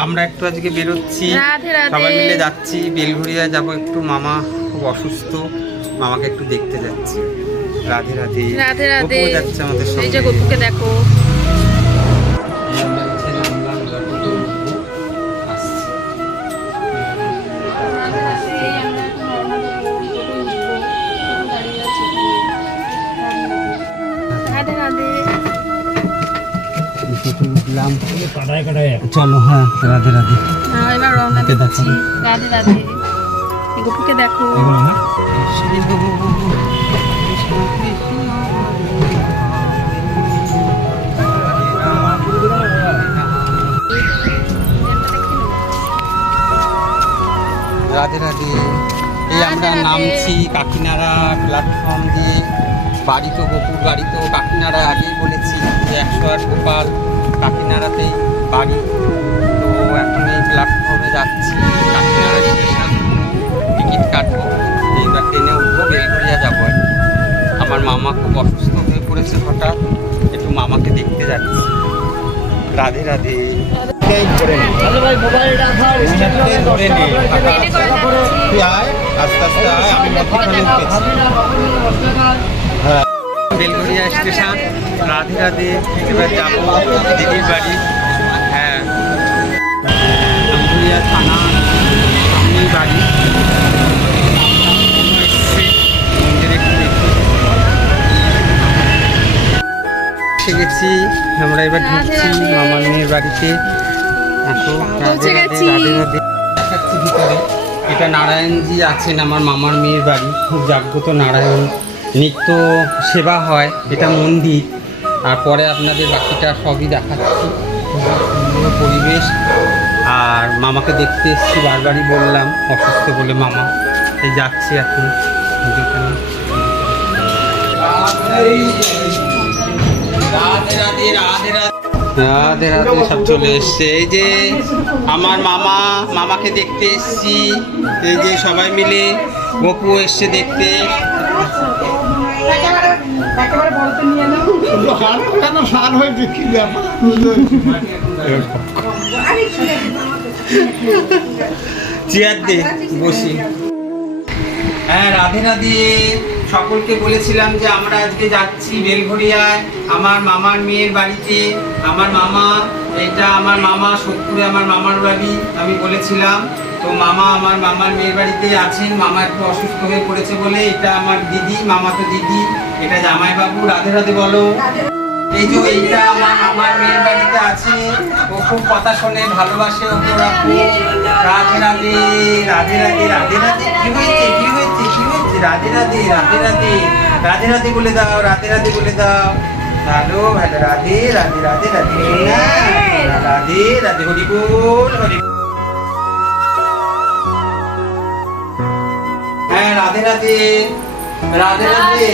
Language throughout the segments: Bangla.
আমরা একটু আজকে বেরোচ্ছি, সবাই মিলে যাচ্ছি বেলঘরিয়া যাব একটু। মামা খুব অসুস্থ, মামাকে একটু দেখতে যাচ্ছি। রাধে রাধে। রাধে রাধে। গপু যাচ্ছে আমাদের সঙ্গে। এই যে গপুকে দেখো। রাধে রাধে। চলো, হ্যাঁ রাধে রাধে। এবার রওনা দিচ্ছি। রাধে রাধে। এই গপুকে দেখো। রাধে রাধে। এই আমরা নামছি কাকিনাড়া প্ল্যাটফর্ম দিয়ে। বাড়ি তো গপুর বাড়ি তো কাকিনাড়া, আগেই বলেছি যে 108 গোপাল কাকিনাড়াতেই বাড়ি। তো এখন এই প্ল্যাটফর্মে যাচ্ছি, কাকিনাড়া স্টেশন। টিকিট কাটবো, এইবার ট্রেনে উঠবো, বেলঘরিয়া যাবো। আমার মামা খুব অসুস্থ হয়ে পড়েছে হঠাৎ, একটু মামাকে দেখতে যাচ্ছি। রাধে রাধে। আস্তে আস্তে আমি হ্যাঁ বেলঘরিয়া স্টেশন। রাধে রাধে। এবার যাবো দিদির বাড়ি। হ্যাঁ, বেলঘরিয়া থানা সামনেই বাড়ি। মন্দিরে একটু দেখি। এসে গেছি আমরা, এবার ঢুকছি মামার মেয়ের বাড়িতে। রাধে রাধে। রাধে রাধে। দেখাচ্ছি ভিতরে। এটা নারায়ণজি আছেন, আমার মামার মেয়ের বাড়ি। খুব জাগ্রত নারায়ণ, নিত্য সেবা হয়, এটা মন্দির। আর পরে আপনাদের বাকিটা সবই দেখাচ্ছি। সুন্দর পরিবেশ। আর মামাকে দেখতে এসেছি, বারবারই বললাম অসুস্থ বলে মামা। এই যাচ্ছি এখন যেখানে। রাধে রাধে। রাধে রাধে। রাধে রাধে। সব চলে এসছে। এই যে আমার মামা, মামাকে দেখতে এসছি। এই যে সবাই মিলে, গপু এসছে দেখতে। চেয়ার দে বসি। হ্যাঁ রাধে রাধে। সকলকে বলেছিলাম যে আমরা আজকে যাচ্ছি বেলঘরিয়ায় আমার মামার মেয়ের বাড়িতে। আমার মামা, এটা আমার মামা সোদপুরে আমার মামার বাড়ি, আমি বলেছিলাম। তো মামা আমার মামার মেয়ের বাড়িতে আছেন। মামা একটু অসুস্থ হয়ে পড়েছে বলে। এটা আমার দিদি, মামা তো দিদি, এটা জামাইবাবু। রাধে রাধে বলো। এই যে এইটা আমার মামার মেয়ের বাড়িতে আছে। ও খুব কথা শোনে, ভালোবাসে ওকে। রাধে রাধে। রাধে রাধে। রাধে রাধে। কি হয়েছে, কি হয়েছে, কি হয়েছে? রাধে রাধে। রাধে রাধে। রাধে রাধে বলে দাও, রাধে রাধে বলে দাও। ভালো ভালো। রাধে রাধে। রাধে রাধে। রাধে রাধে। হরি বল, হরি। হ্যাঁ রাধে রাধে। রাধে রাধে।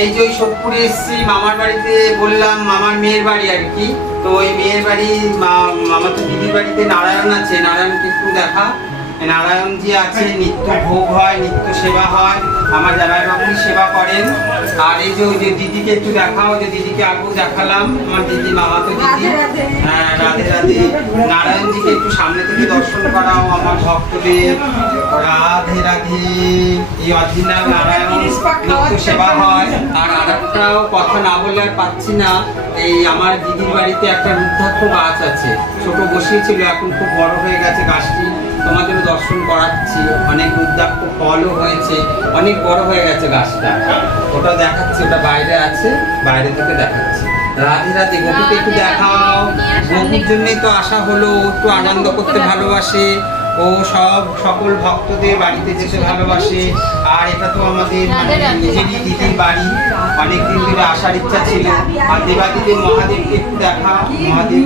এই যে ওই সোদপুরে এসছি মামার বাড়িতে, বললাম মামার মেয়ের বাড়ি আর কি। তো ওই মেয়ের বাড়ি, মামা তো দিদির বাড়িতে নারায়ণ আছে, নারায়ণকে একটু দেখা। নারায়ণজি আছে, নিত্য ভোগ হয়, নিত্য সেবা হয়, আমার জামাইবাবুই সেবা করেন। আর এই যে ওই যে দিদিকে একটু দেখাও, যে দিদিকে আগেও দেখালাম, আমার দিদি, মামা তো দিদি। হ্যাঁ রাধে রাধে। নারায়ণজিকে একটু সামনে থেকে দর্শন করাও আমার ভক্তদের। রাধে রাধে। এই অরিজিনাল নারায়ণ, নিত্য সেবা হয়। আর আরেকটাও কথা না বললে আর পাচ্ছি না, এই আমার দিদির বাড়িতে একটা রুদ্রাক্ষ গাছ আছে, ছোট বসিয়েছিল, এখন খুব বড় হয়ে গেছে গাছটি। তোমাদের দর্শন করাচ্ছি। অনেক রুদ্রাক্ষ ফলও হয়েছে, অনেক বড় হয়ে গেছে গাছটা। ওটা দেখাচ্ছি, ওটা বাইরে আছে, বাইরে থেকে দেখাচ্ছি। রাধে রাধে। গপুকে একটু দেখাও। গপুর জন্যই তো আসা হলো, একটু আনন্দ করতে ভালোবাসে ও, সকল ভক্তদের বাড়িতে যেতে ভালোবাসে। আর এটা তো আমাদের নিজেরই দিদির বাড়ি, অনেকদিন ধরে আসার ইচ্ছা ছিল। আর দেবাদিদেব মহাদেবকে একটু দেখাও। মহাদেব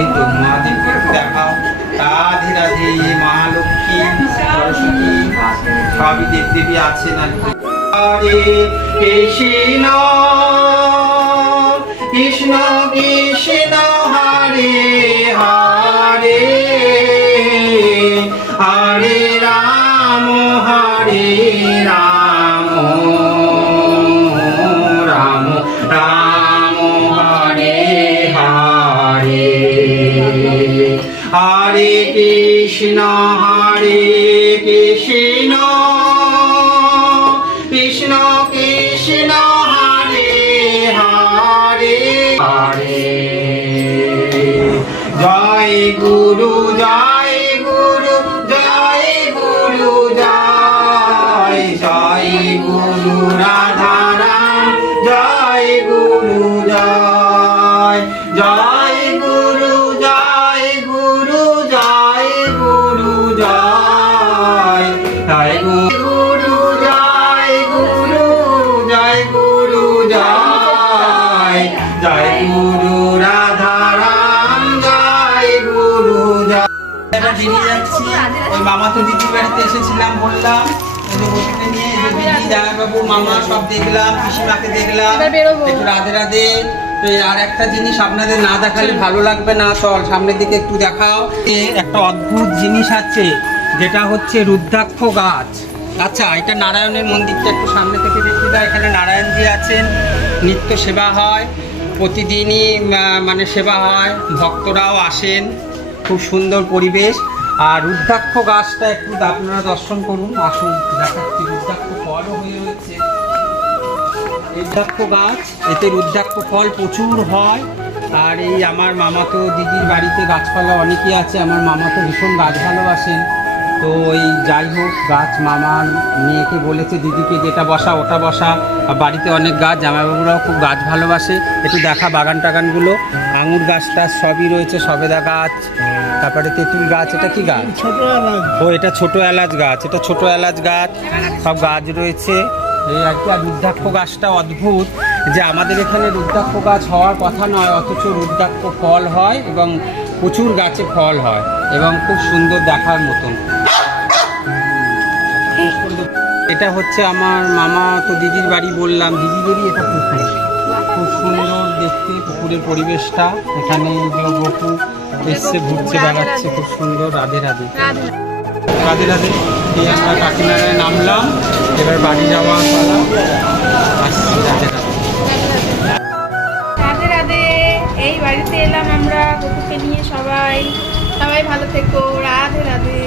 এই তো মহাদেবকে একটু দেখাও। রাধে রাধে। মহালক্ষ্মী, সরস্বতী, সবই দেবদেবী আছেন আর কি। হরে কৃষ্ণ কৃষ্ণ কৃষ্ণ হরে হরে, হরে রাম রাম রাম হরে হরে। হরে কৃষ্ণ কৃষ্ণ কৃষ্ণ হরে হরে হরে জয় গুরু জয় গুরু জয় গুরু জয় জয় গুরু রাধারাম জয় গুরু জয় জয় গুরু জয় গুরু জয় গুরু জয় জয় গুরু জয় গুরু জয় গুরু জয় জয় গুরু রাধারাম জয় গুরু জয়। এবার বেরিয়ে যাচ্ছি। ওই মামাতো দিদির বাড়িতে এসেছিলাম বললাম, এই যে বকুকে নিয়ে এই যে দিদি জামাইবাবু মামা সব দেখলাম, পিসিমাকে দেখলাম, এবার বেরোবো। একটু রাধে রাধে। তো আর একটা জিনিস আপনাদের না দেখালে ভালো লাগবে না, চল সামনের দিকে একটু দেখাও। একটা অদ্ভুত জিনিস আছে যেটা হচ্ছে রুদ্রাক্ষ গাছ। আচ্ছা, এটা নারায়ণের মন্দিরটা একটু সামনে থেকে দেখতে দাও। এখানে নারায়ণজি আছেন, নিত্য সেবা হয়, প্রতিদিনই মানে সেবা হয়, ভক্তরাও আসেন, খুব সুন্দর পরিবেশ। আর রুদ্রাক্ষ গাছটা একটু আপনারা দর্শন করুন, আসুন দেখাচ্ছি। রুদ্রাক্ষ ফলও হয়ে রয়েছে, রুদ্রাক্ষ গাছ, এতে রুদ্রাক্ষ ফল প্রচুর হয়। আর এই আমার মামাতো দিদির বাড়িতে গাছপালা অনেকই আছে, আমার মামাতো ভীষণ গাছ ভালোবাসেন। তো ওই যাই হোক, গাছ মামার মেয়েকে বলেছে দিদিকে যেটা বসা ওটা বসা। আর বাড়িতে অনেক গাছ, জামাইবাবুরাও খুব গাছ ভালোবাসে। একটু দেখা বাগান টাগানগুলো, আঙুর গাছটা সবই রয়েছে, সবেদা গাছ, তারপরে তেঁতুল গাছ। এটা কি গাছ? ও এটা ছোট এলাচ গাছ, এটা ছোট এলাচ গাছ, সব গাছ রয়েছে এই আর কি। আর রুদ্রাক্ষ গাছটা অদ্ভুত যে আমাদের এখানে রুদ্রাক্ষ গাছ হওয়ার কথা নয়, অথচ রুদ্রাক্ষ ফল হয় এবং প্রচুর গাছে ফল হয় এবং খুব সুন্দর দেখার মতন। এটা হচ্ছে আমার মামা তো দিদির বাড়ি বললাম, দিদিদেরই এটা পুকুর, খুব সুন্দর দেখতে পুকুরের পরিবেশটা। এখানে যে গপু এসছে, ঘুরছে, বেড়াচ্ছে, খুব সুন্দর। রাধে রাধে রাধে রাধে। এই আমরা কাকিনাড়ায় নামলাম, এবার বাড়ি যাওয়া পালা। আসছি, রাধে রাধে রাধে রাধে। এই বাড়িতে এলাম আমরা গপুকে নিয়ে, সবাই সবাই ভালো থেকো। রাধে রাধে।